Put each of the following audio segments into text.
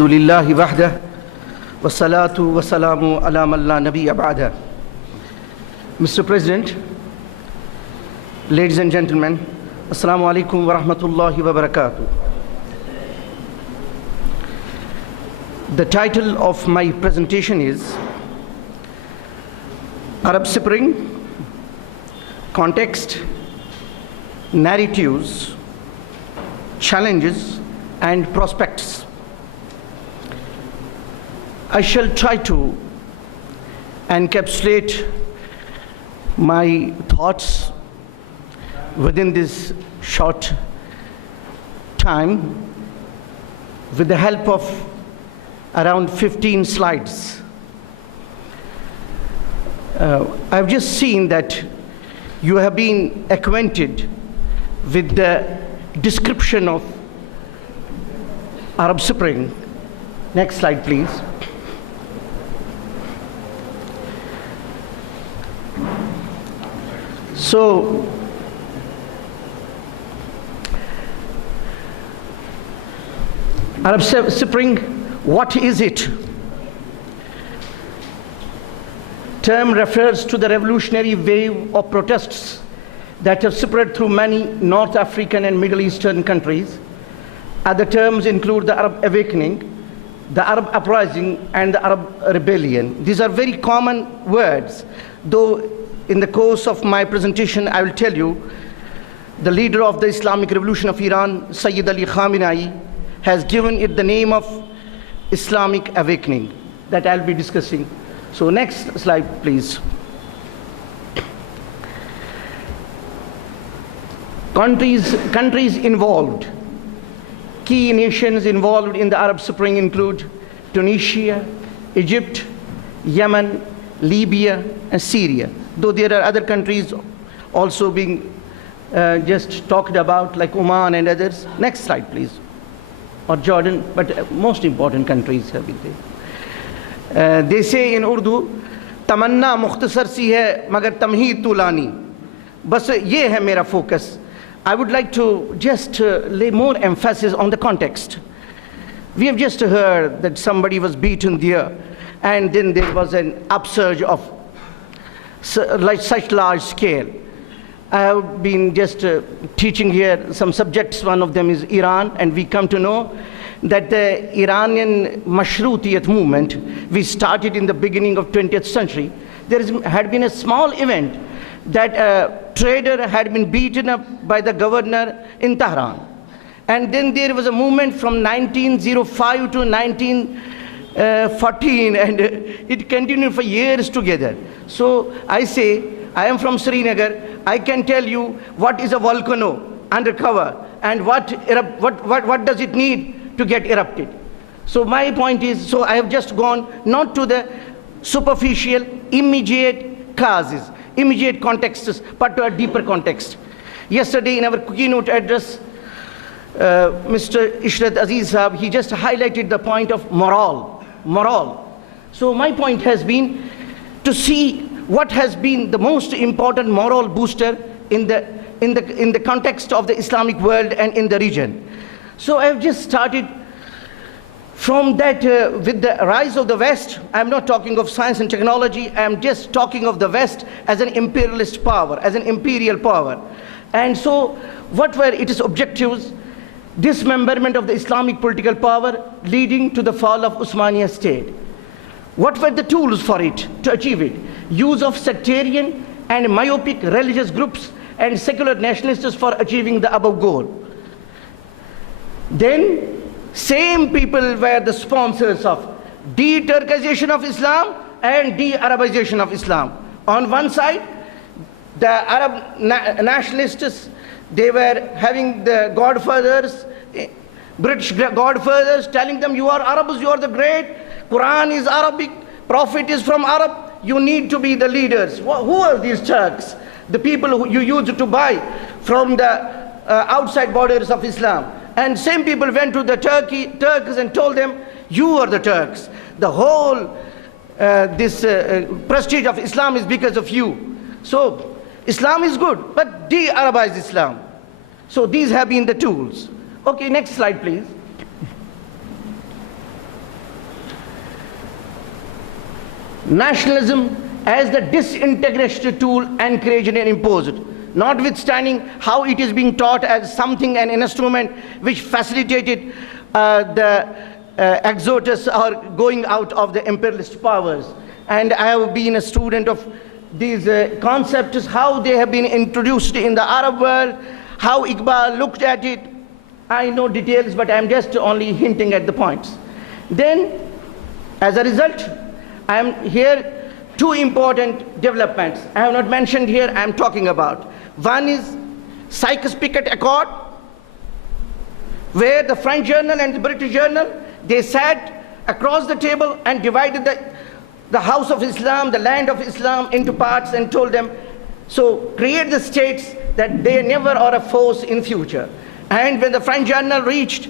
Alhamdulillahi wahdah, wassalatu wassalamu ala man la nabiyya ba'dah. Mr. President, ladies and gentlemen, assalamu alaikum wa rahmatullahi wa barakatuh. The title of my presentation is Arab Spring, Context, Narratives, Challenges and Prospects. I shall try to encapsulate my thoughts within this short time with the help of around 15 slides. I've just seen that you have been acquainted with the description of Arab Spring. Next slide, please. So, Arab Spring, what is it? Term refers to the revolutionary wave of protests that have spread through many North African and Middle Eastern countries. Other terms include the Arab Awakening, the Arab Uprising, and the Arab Rebellion. These are very common words, though in the course of my presentation, I will tell you the leader of the Islamic Revolution of Iran, Sayyid Ali Khamenei, has given it the name of Islamic Awakening that I'll be discussing. So next slide, please. Countries involved. Key nations involved in the Arab Spring include Tunisia, Egypt, Yemen, Libya, and Syria. Though there are other countries also being just talked about, like Oman and others. Next slide, please. Or Jordan, but most important countries have been there. They say in Urdu, tamanna mukhtasar si hai, magar tamheed tulani. Bas ye hai mera focus. I would like to just lay more emphasis on the context. We have just heard that somebody was beaten there, and then there was an upsurge of such large scale. I have been just teaching here some subjects. One of them is Iran, and we come to know that the Iranian Mashrutiyat movement, we started in the beginning of 20th century. There had been a small event that a trader had been beaten up by the governor in Tehran. And then there was a movement from 1905 to 1914, and it continued for years together. So I say, I am from Srinagar, I can tell you what is a volcano undercover and what does it need to get erupted. So my point is, so I have just gone not to the superficial, immediate causes, immediate contexts, but to a deeper context. Yesterday in our keynote address, Mr. Ishrat Aziz Saab, he just highlighted the point of morale. So my point has been to see what has been the most important moral booster in the context of the Islamic world and in the region. So I have just started from that with the rise of the West. I'm not talking of science and technology, I'm just talking of the West as an imperialist power, as an imperial power. And so what were its objectives? Dismemberment of the Islamic political power leading to the fall of Osmania state. What were the tools for it to achieve it? Use of sectarian and myopic religious groups and secular nationalists for achieving the above goal. Then same people were the sponsors of de-Turkization of Islam and de-Arabization of Islam. On one side, the Arab nationalists, they were having the godfathers, British godfathers, telling them, you are Arabs, you are the great, Quran is Arabic, Prophet is from Arab, you need to be the leaders. Who are these Turks? The people who you used to buy from the outside borders of Islam. And same people went to the Turks and told them, you are the Turks. The whole prestige of Islam is because of you. So Islam is good, but de-Arabize Islam. So these have been the tools. Okay, next slide, please. nationalism as the disintegration tool encouraged and imposed, notwithstanding how it is being taught as something, an instrument which facilitated the exodus or going out of the imperialist powers. And I have been a student of these concepts, how they have been introduced in the Arab world, how Iqbal looked at it. I know details, but I'm just only hinting at the points. Then, as a result, I am here two important developments I have not mentioned here, I am talking about. One is Sykes-Picot Accord, where the French journal and the British journal, they sat across the table and divided the house of Islam, the land of Islam into parts and told them, so create the states that they never are a force in future. And when the French journal reached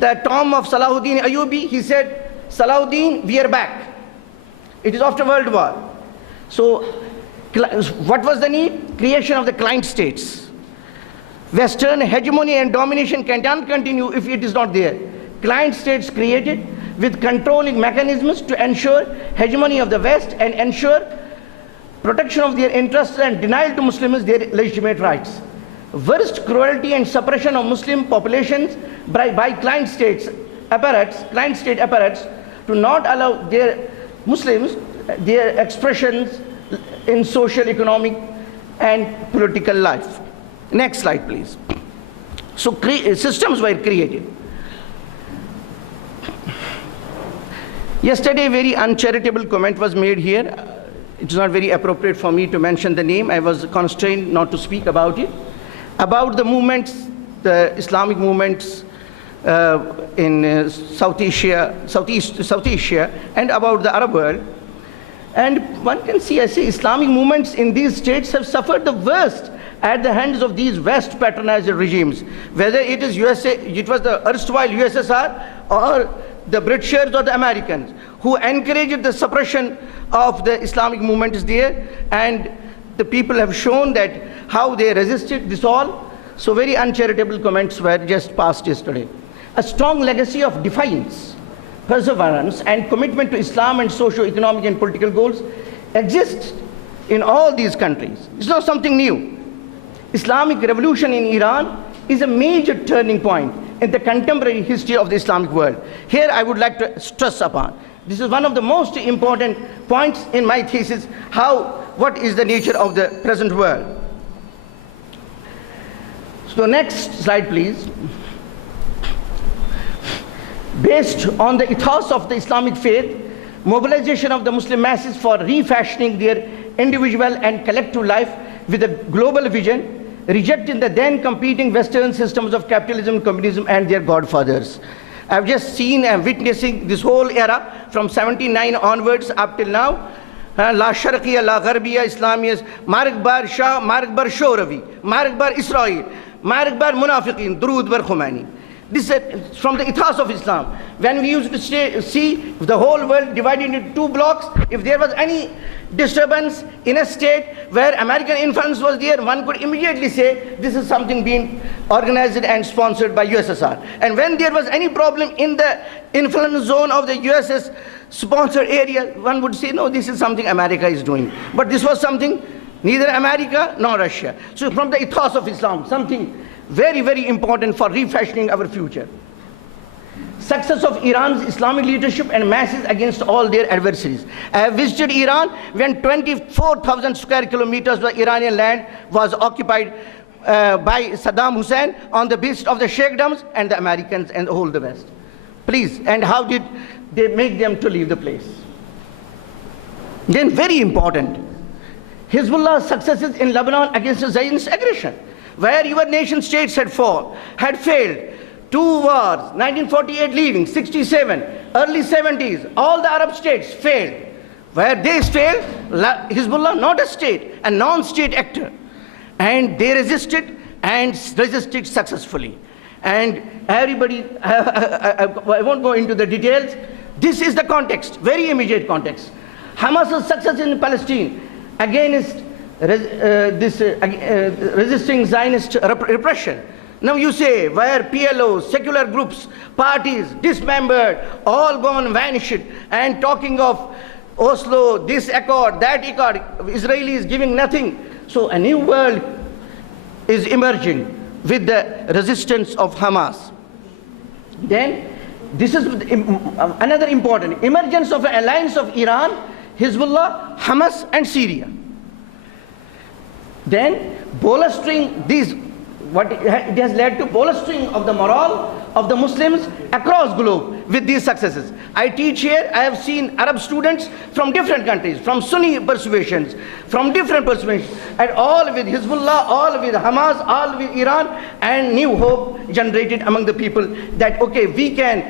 the tomb of Salahuddin Ayyubi, he said, Salahuddin, we are back. It is after World War. So what was the need? Creation of the client states. Western hegemony and domination cannot continue if it is not there. Client states created with controlling mechanisms to ensure hegemony of the West and ensure protection of their interests and denial to Muslims their legitimate rights. Worst cruelty and suppression of Muslim populations by client state apparatus to not allow their Muslims their expressions in social, economic and political life. Next slide, please. So systems were created. Yesterday, a very uncharitable comment was made here. It's not very appropriate for me to mention the name. I was constrained not to speak about it. About the movements, the Islamic movements in South Asia, and about the Arab world. And one can see, I say, Islamic movements in these states have suffered the worst at the hands of these West patronized regimes, whether it is USA, it was the erstwhile USSR, or the Britishers or the Americans, who encouraged the suppression of the Islamic movements there, and the people have shown that how they resisted this all. So very uncharitable comments were just passed yesterday. A strong legacy of defiance, perseverance and commitment to Islam and socio-economic and political goals exists in all these countries. It's not something new. Islamic revolution in Iran is a major turning point in the contemporary history of the Islamic world. Here I would like to stress upon. This is one of the most important points in my thesis, what is the nature of the present world. So next slide, please. Based on the ethos of the Islamic faith, mobilization of the Muslim masses for refashioning their individual and collective life with a global vision, rejecting the then competing Western systems of capitalism, communism, and their godfathers. I've just seen and witnessing this whole era from 79 onwards up till now. La Sharqiya, La Gharbiya, Islamiyas, Mark Bar Shah, Mark Bar Shoravi, Mark Bar Israel, Mark Bar Munafiqin, Durud Bar Khomeini. This is from the ethos of Islam. When we used to see the whole world divided into two blocks, if there was any disturbance in a state where American influence was there, one could immediately say this is something being organized and sponsored by USSR. And when there was any problem in the influence zone of the USS sponsored area, one would say, no, this is something America is doing. But this was something neither America nor Russia. So from the ethos of Islam, something very, very important for refashioning our future. Success of Iran's Islamic leadership and masses against all their adversaries. I have visited Iran when 24,000 square kilometers of Iranian land was occupied by Saddam Hussein on the behest of the Sheikhdom and the Americans and the whole the West. Please, and how did they make them to leave the place? Then very important, Hezbollah's successes in Lebanon against the Zionist aggression, where your nation states had failed. 2 wars, 1948 leaving, 67, early 70s, all the Arab states failed. Where they failed, Hezbollah, not a state, a non-state actor. And they resisted successfully. And everybody, I won't go into the details. This is the context, very immediate context. Hamas's success in Palestine against resisting Zionist repression. Now you say, where PLOs, secular groups, parties, dismembered, all gone, vanished, and talking of Oslo, this accord, that accord, Israel is giving nothing. So a new world is emerging with the resistance of Hamas. Then, this is another important emergence of an alliance of Iran, Hezbollah, Hamas and Syria. Then bolstering these, it has led to bolstering of the morale of the Muslims across globe with these successes. I teach here, I have seen Arab students from different countries, from Sunni persuasions, from different persuasions, and all with Hezbollah, all with Hamas, all with Iran, and new hope generated among the people that, okay, we can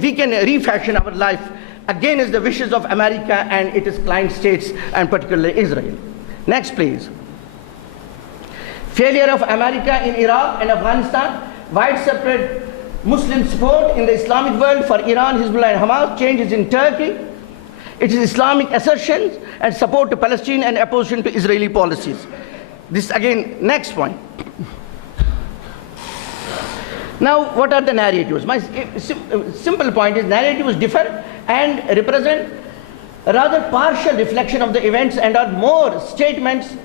refashion our life against the wishes of America and its client states, and particularly Israel. Next, please. Failure of America in Iraq and Afghanistan, widespread Muslim support in the Islamic world for Iran, Hezbollah and Hamas, changes in Turkey, it is Islamic assertions and support to Palestine and opposition to Israeli policies. This again, next point. Now, what are the narratives? My simple point is narratives differ and represent a rather partial reflection of the events and are more statements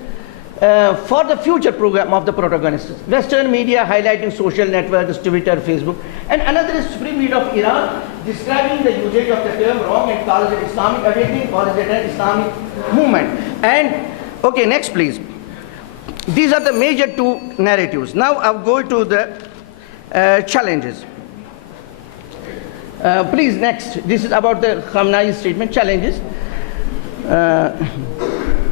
for the future program of the protagonists. Western media highlighting social networks, Twitter, Facebook, and another is Supreme Leader of Iran describing the usage of the term wrong and calls it Islamic awakening or is it an Islamic movement. And okay, next please. These are the major two narratives. Now I'll go to the challenges. Please next. This is about the Khamenei's statement, challenges.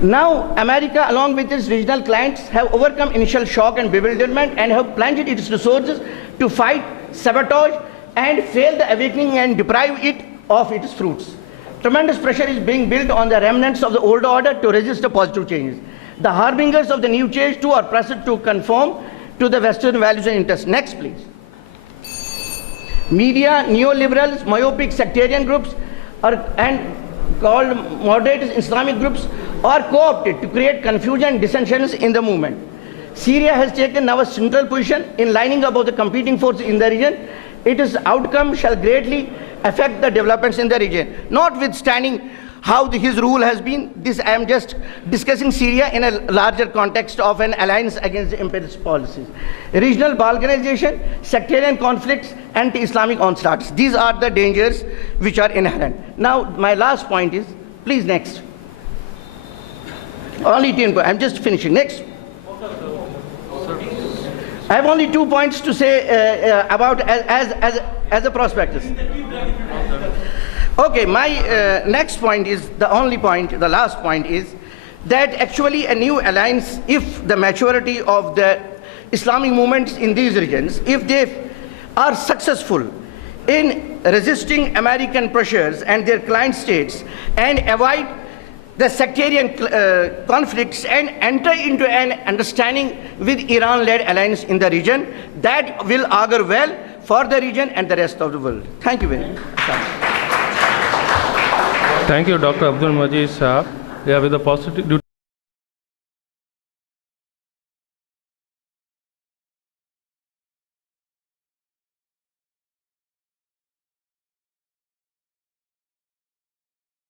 Now, America, along with its regional clients, have overcome initial shock and bewilderment and have plunged its resources to fight, sabotage, and fail the awakening and deprive it of its fruits. Tremendous pressure is being built on the remnants of the old order to resist the positive changes. The harbingers of the new change too are pressed to conform to the Western values and interests. Next, please. Media, neoliberals, myopic sectarian groups, and called moderate Islamic groups are co-opted to create confusion and dissensions in the movement. Syria has taken now a central position in lining up of the competing forces in the region. Its outcome shall greatly affect the developments in the region. Notwithstanding how his rule has been, this I am just discussing Syria in a larger context of an alliance against the imperialist policies. Regional balkanization, sectarian conflicts, anti-Islamic onslaughts. These are the dangers which are inherent. Now, my last point is, please next. Only 10 points. I'm just finishing. Next. I have only 2 points to say about as a prospectus. Okay, my next point is the only point, the last point is that actually a new alliance, if the maturity of the Islamic movements in these regions, if they are successful in resisting American pressures and their client states and avoid the sectarian conflicts and enter into an understanding with Iran-led alliance in the region, that will augur well for the region and the rest of the world. Thank you very much. Thank you, Dr. Abdul Majid Sahab. Yeah, with the positive